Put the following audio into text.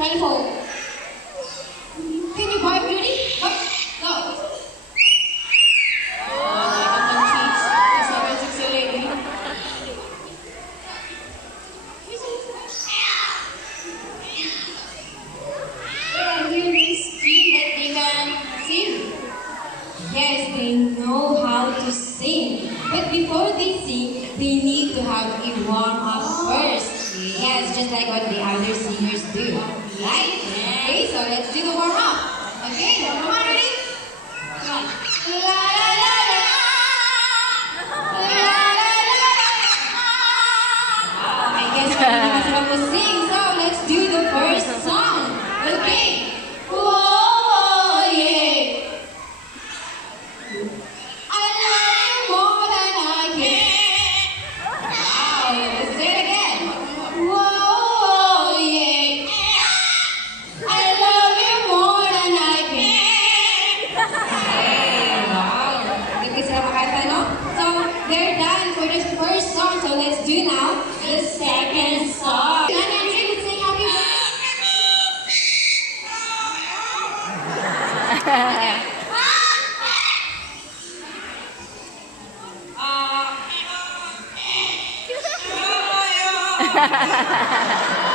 24. Can you bark, Judy? Bark. Go. Yes, they know how to sing. But before they sing, they need to have a warm-up first. Yes, just like what the other singers do. Right? Okay, so let's do the warm-up. Okay, come on, ready? Come on. La, la, la, la. La, la, la, la. I guess we're not supposed to sing, so let's do the first song. Okay. They're done for the first song, so let's do now the second song. Nancy, let's sing happy birthday.